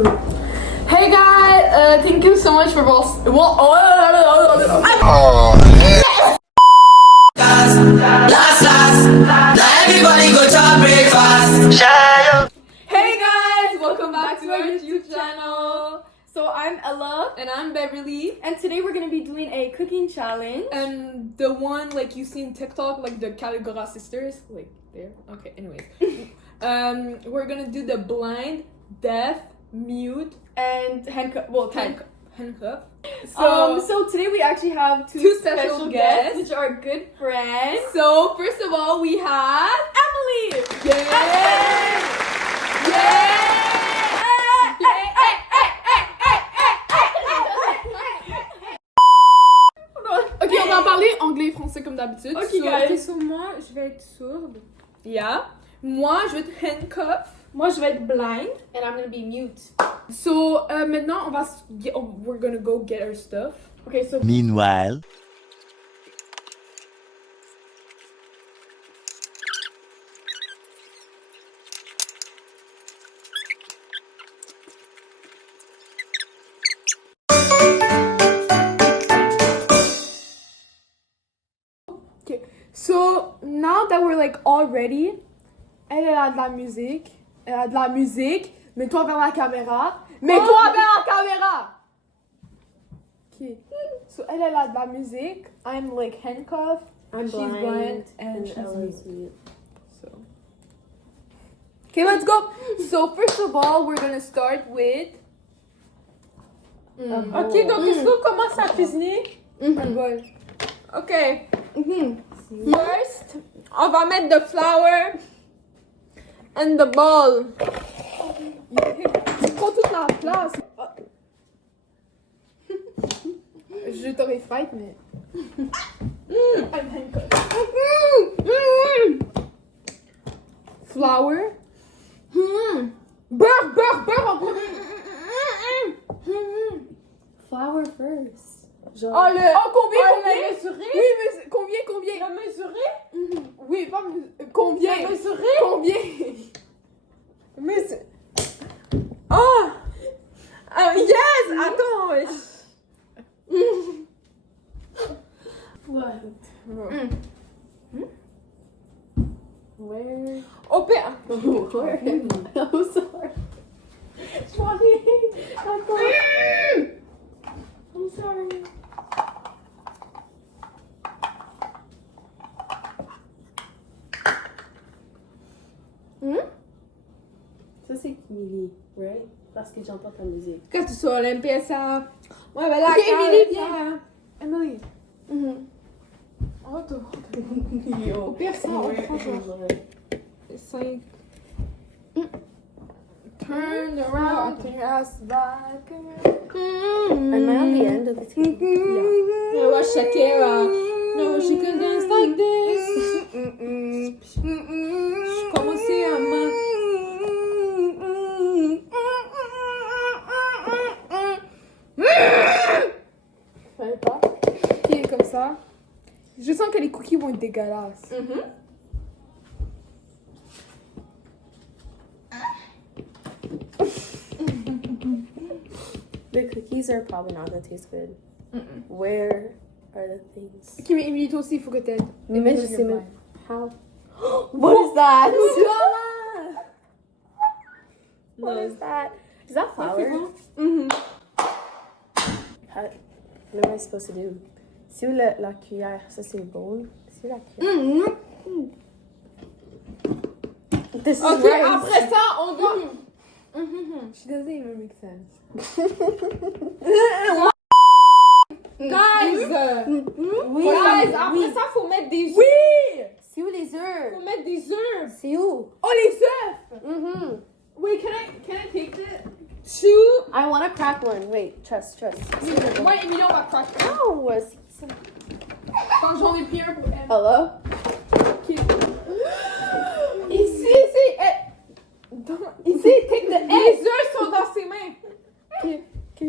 Hey guys, thank you so much for last. Now everybody go to breakfast. Hey guys, welcome back to our YouTube channel. So I'm Ella, And I'm Beverly. and today we're gonna be doing a cooking challenge. And the one like you see in TikTok, like the Caligara sisters, like there. Okay, anyways. We're gonna do the blind, deaf, mute, And handcuff. Well, handcuff. So today we actually have two special guests, which are good friends. So first of all, we have Emily. Yay! Yay! Ok, on va parler anglais et français comme d'habitude. Ok, So, guys. sur moi, je vais être sourde. Yeah. Moi, je vais être handcuff. Moi, je vais être blind. And I'm gonna be mute. So, maintenant, we're gonna go get our stuff. Okay, so Meanwhile. So, now that we're like all ready, elle a de la musique. Elle a de la musique. Mets-toi vers la caméra. Mets-toi vers la caméra! Okay. So, elle a de la musique. I'm like handcuffed. I'm She's blind, blind and she's Ella's mute. mute. So. Okay, let's go. So, first of all, we're gonna start with. ok, donc est-ce qu'on commence à cuisiner? Bol. Ok. First, on va mettre the flour and the bowl. Tu prends toute la place. Je t'aurais fight, mais. I'm handcuffed. Flour. Beurre en premier. Flour first. Genre. Oh, combien? la mesurer? Oui, mais combien? La mesurer? Oui, pas combien? La mesurer? Combien? Mais c'est... Oh! Yes! Attends! What? Where? Au pire! Where? I'm sorry. Sorry! I'm sorry. Ça c'est KEMELI, right? Parce que j'entends ta musique. Que tu sois limpieza. Mueve la Ok, Emily, cabeza. Emily. Retour. Au pire, ça, on prend genre 5. Turn around, take us back. Am I on the end of the table? Yeah. Yeah, what Shakira? No, she can dance like this. Como se llama? Fallait pas. Ok, comme ça. Je sens que les cookies vont être dégueulasses. The cookies are probably not gonna taste good. Where are the things? Ok, mais Emily, toi aussi, il faut que t'aides. Mais je sais même. How? What is that? What is that? Is that flour? What am I supposed to do? C'est où la cuillère? Ça c'est le bowl. C'est où la cuillère? This is Ok, rice. après ça, on doit... She doesn't even make sense. Guys! Oui. Guys, après Oui. ça, faut mettre des œufs. Oui! C'est où les œufs? Faut mettre des œufs. C'est où? Oh, les œufs! Wait, can I take the two? I want to crack one. Wait, trust. Moi et Emily, on va craquer. No. Quand j'en ai pris un pour elle. Hello? Ici. Ici, take the egg. Les œufs sont dans ses mains. Ok.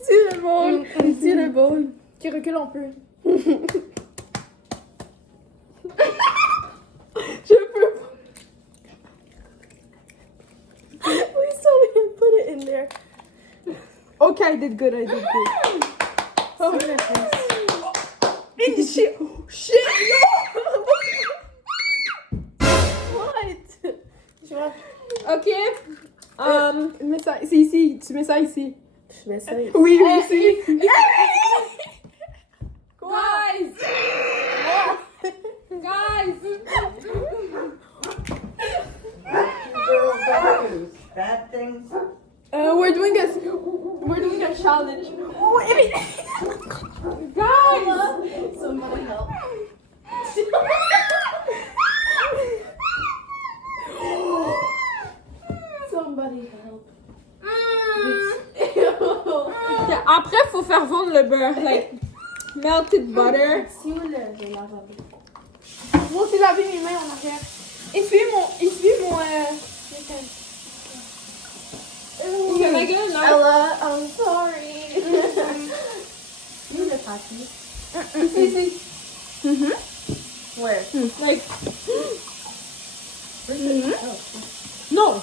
C'est le bowl. C'est le bowl. Qui recule un peu. Je peux pas. Please tell me Okay, I did good. C'est où le face? Shit! Shit! What? Ok. Mets ça, c'est ici. Tu mets ça ici. Je mets ça ici. Oui, ici. Guys! Guys! Bad things. We're doing a challenge. Oh, Emily. Guys! Somebody help. Somebody help. Okay, après, faut faire fondre le beurre. Like, melted butter. C'est où le lavabo? Moi, j'ai lavé mes mains en arrière. Essuie mon. Okay, Megan, no. Ella, I'm sorry. C'est où le papier? Ici. Where? Like, No.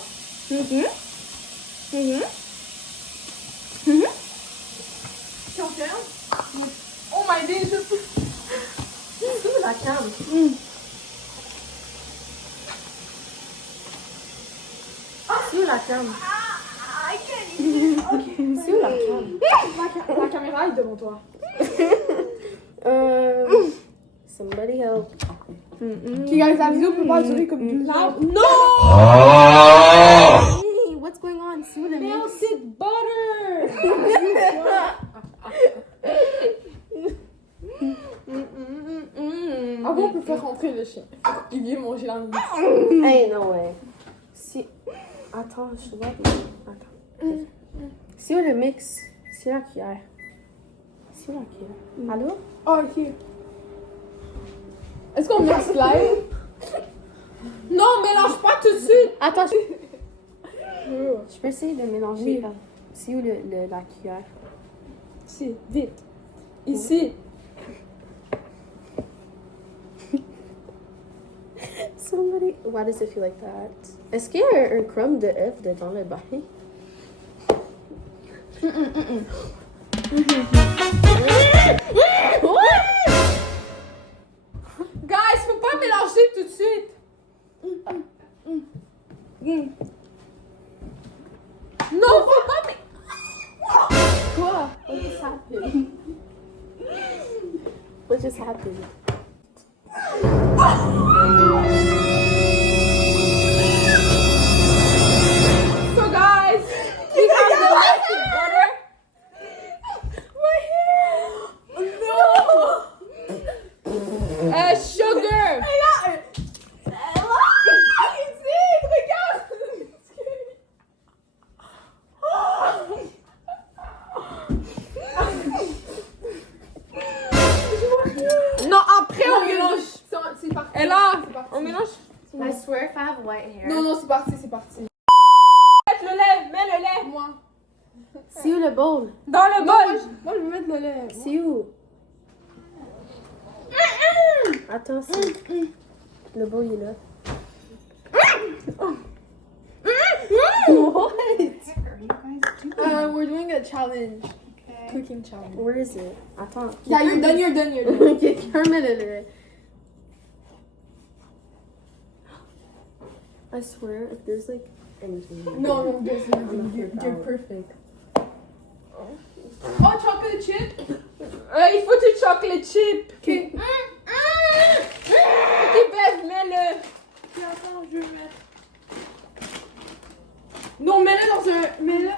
Tu en fermes? Oh my days. C'est où la cam? C'est où la cam? C'est où la cam? La caméra est devant toi. Somebody help. Okay, guys, la vidéo peut pas durer comme 2 heures. no! Hey, what's going on? C'est où le mix? Melted butter! Ah bon, on peut faire rentrer le chien. Il vient manger la nuit. Hey, no way. Si... Attends, je vois. Attends. C'est où le mix? C'est la cuillère. C'est où la cuillère? Allô? Oh, ok. Est-ce qu'on mixe live? Non, mélange pas tout de suite! Attends, je peux essayer de mélanger. Oui. C'est où la cuillère? Ici, vite. Ici. Somebody... Why does it feel like that? Est-ce qu'il y a un crumb de œuf dedans le bain? Guys, faut pas mélanger tout de suite! Non, faut pas Quoi? What just happened? What just happened? So guys, we have the melted butter. My hair! No! Sugar. Regarde! Non, après on mélange. C'est parti. Et là, C'est parti. on mélange. I swear if I have white hair. Non, c'est parti. Mets le lait, mets le lait. Moi. C'est où le bowl? Dans le bol. Moi, je vais mettre le lait. C'est où? Attends, le bowl il est là. What? We're doing a challenge. Cooking challenge. Where is it? Attends. Yeah, you're done. Okay, Kermit it. I swear, if there's like anything. No, there's nothing. You're perfect. Oh, chocolate chip. Il faut du chocolate chip. Okay. Ok, Bev, mets-le. Puis attends, je vais mettre. Non, mets-le dans un. Mets-le.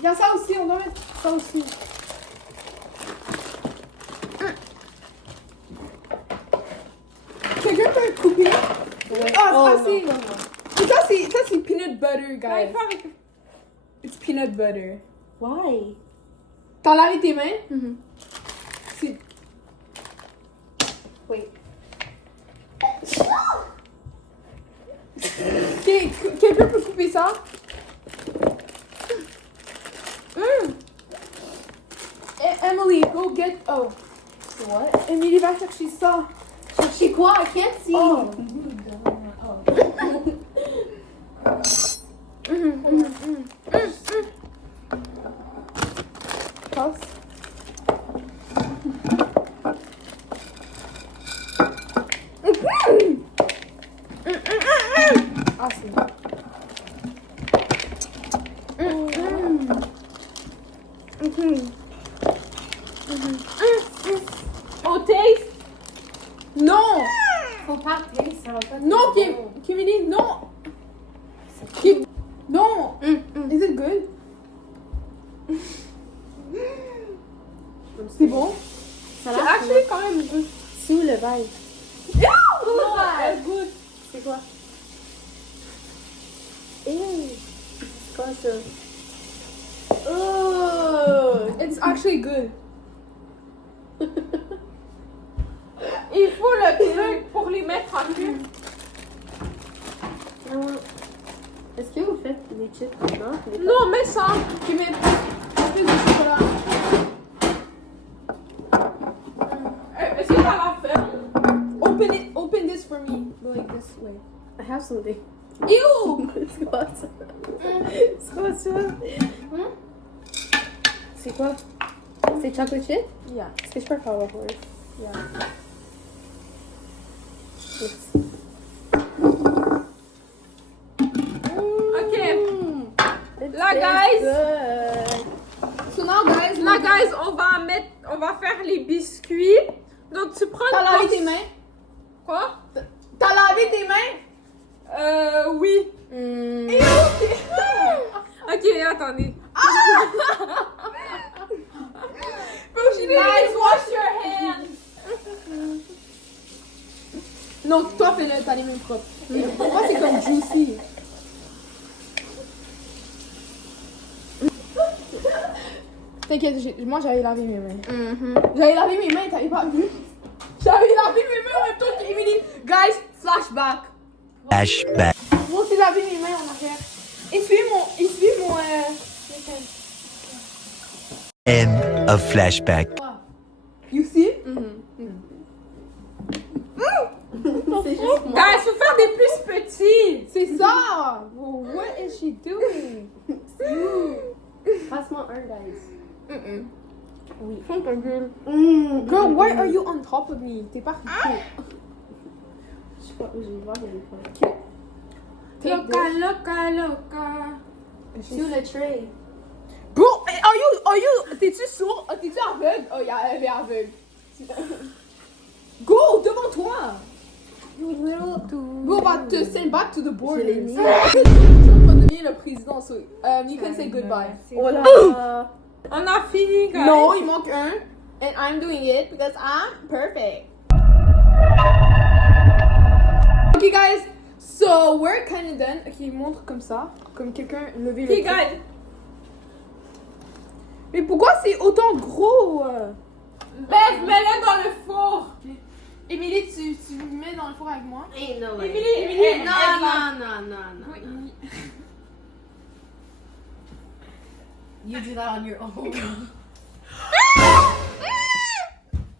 Il y a ça aussi, on doit mettre ça aussi. Quelqu'un peut couper? Ah, c'est. Ça, c'est peanut butter, guys. It's peanut butter. Why? T'as lavé tes mains? C'est. Wait. Quelqu'un peut couper ça? Emily, go get. Oh. What? Emily va chercher ça. Chercher quoi? I can't see. Oh. Ah, c'est bon. Oh, taste! Non! Faut pas taste, ça va pas. Non, Kemeli, non! Non! Is it good? C'est bon? Ça C'est a actually quand même good. C'est où le bail? Non, c'est good. C'est quoi? C'est quoi ça? Oh, it's actually good. Il faut le truc pour les mettre en cul. Est-ce que vous faites des chips maintenant? Non, mais ça. Qui met plus de chocolat. Est-ce que tu vas la faire? Open this for me. Like this way. I have something. Ew! C'est quoi ça? C'est quoi ça? C'est quoi? C'est chocolate chip? Yeah. Est-ce que je peux faire un word? Yeah. Ok. Là, guys. So now, guys. Là, guys, on va faire les biscuits. Donc, tu prends. T'as lavé tes mains? Quoi? T'as lavé tes mains? Oui. Ok, attendez. Guys, wash your hands. Non, toi, fais-le, t'as les mains propres. Moi, c'est comme juicy. T'inquiète, moi, j'avais lavé mes mains. J'avais lavé mes mains, t'avais pas vu? J'avais lavé mes mains en même temps qu'Emily. Guys, flashback. Flashback. Moi, j'ai lavé mes mains en arrière. Essuie mon End of flashback. You see? C'est juste moi. Guys, faut faire des plus petits. C'est ça. What is she doing? Passe-moi un, guys. Oui. Girl, why are you on top of me? T'es parti. Je sais pas où je vais voir, il y a des fois. Loca. Sur le tray. Bro, are you, t'es-tu sourd? T'es-tu aveugle? Oh, elle est aveugle. Go, devant toi. Go, to send back to the board. Je l'ai mis. Trump devient le président, so you can say goodbye. Oh là! On a fini, guys. Non, il manque un. And I'm doing it because I'm perfect. Okay, guys. So, we're kind of done. Ok, montre comme ça. Comme quelqu'un lever le truc. Guys. Mais pourquoi c'est autant gros? Bev, mets-le dans le four. Emily, tu me mets dans le four avec moi? Hey, no way. Emily, Non. Oui. You do that on your own.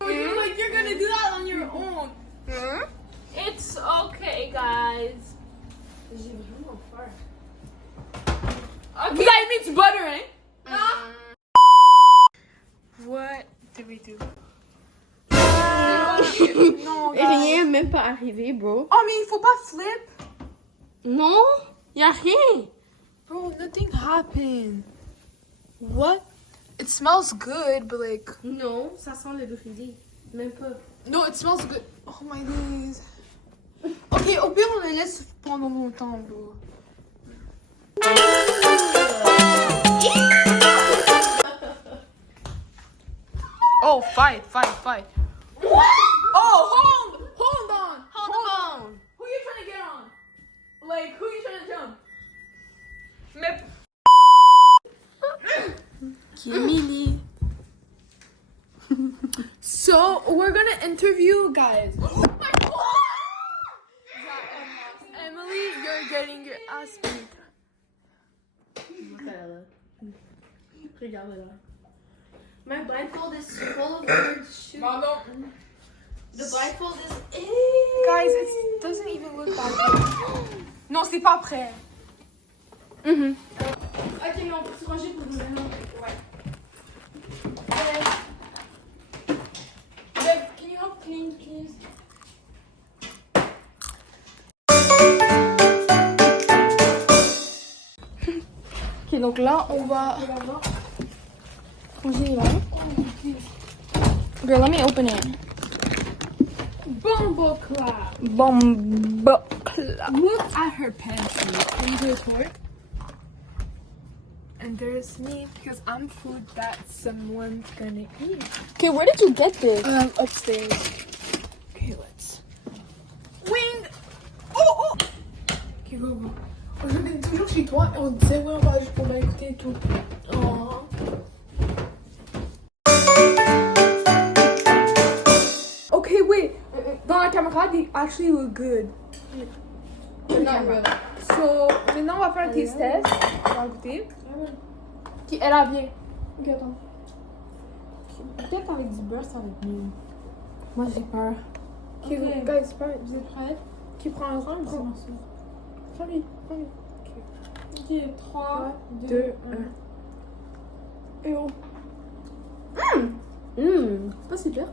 Like you're gonna do that on your own. It's okay, guys. J'ai vraiment peur. Okay. Vous avez mis du butter, hein? What did we do? Non, Rien, même pas arrivé, bro. Oh, mais il faut pas flip. Non, y a rien. Bro, nothing happened. What? It smells good, but like... Non, ça sent le brisé. Même pas. No, it smells good. Oh my days. Ok, au pire, on les laisse pendant longtemps, bro. Oh, fight. What? Oh, hold on. Hold the phone. Who you trying to get on? Like, who you trying to jump? Mais... KEMELI. So, we're gonna interview guys. Oh my God! Emily, you're getting your ass beat. Regarde là. My blindfold is full of weird shoes. Pardon. The blindfold is... Guys, it doesn't even look that good. Non, c'est pas prêt. Ok, mais on peut se ranger pour nous. Ouais. Babe, can you help clean, please? Ok, donc là, on va... Girl, let me open it. Bumble clap. Bomba clap. Look at her pantry. Into the toy. And there's me, because I'm food that someone's gonna eat. Okay, where did you get this? Upstairs. Okay, let's... Wing! Oh, oh! Ok, go, go. Je viens toujours chez toi et on disait, ouais, on va juste pour m'écouter et tout. Oh. Okay, wait. Dans la caméra, they actually look good. Not really. So, maintenant, on va faire un taste test. On va goûter. Qui elle a bien. Ok, attends. Peut-être avec du beurre, ça va être mieux. Moi, j'ai peur. Ok, Ok. guys, prends. Vous êtes prêts? Qui prend un Prends un petit prends. morceau. Prends-lui, prends-lui. Ok, 3, 2, 2, 1. Et oh. Pas super.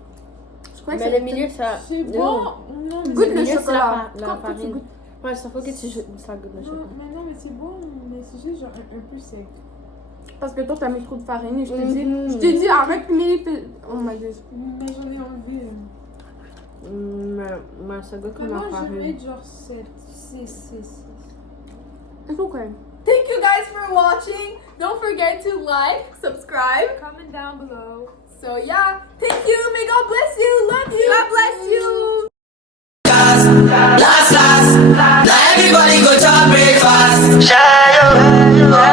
Je crois que Mais c'est le milieu, ça. C'est Non. bon! Non, mais Goûte Le le milieu, c'est chocolat. la Quand tu farine. goûtes. Ouais, ça faut que tu ça goûte le Non, chocolat. mais non, mais c'est bon, mais c'est juste genre un peu sec. Parce que toi, t'as mis trop de farine et je t'ai dit... Mhm. Je t'ai dit, arrête les... Oh my god. Mais j'en ai enlevé. Mais ça goûte Mais comme moi, la je vais farine. mettre genre 7, 6. It's okay. Thank you guys for watching. Don't forget to like, subscribe. Comment down below. So yeah, thank you. May God bless you. Love you. God bless you. Last, now everybody go to breakfast. Shadow.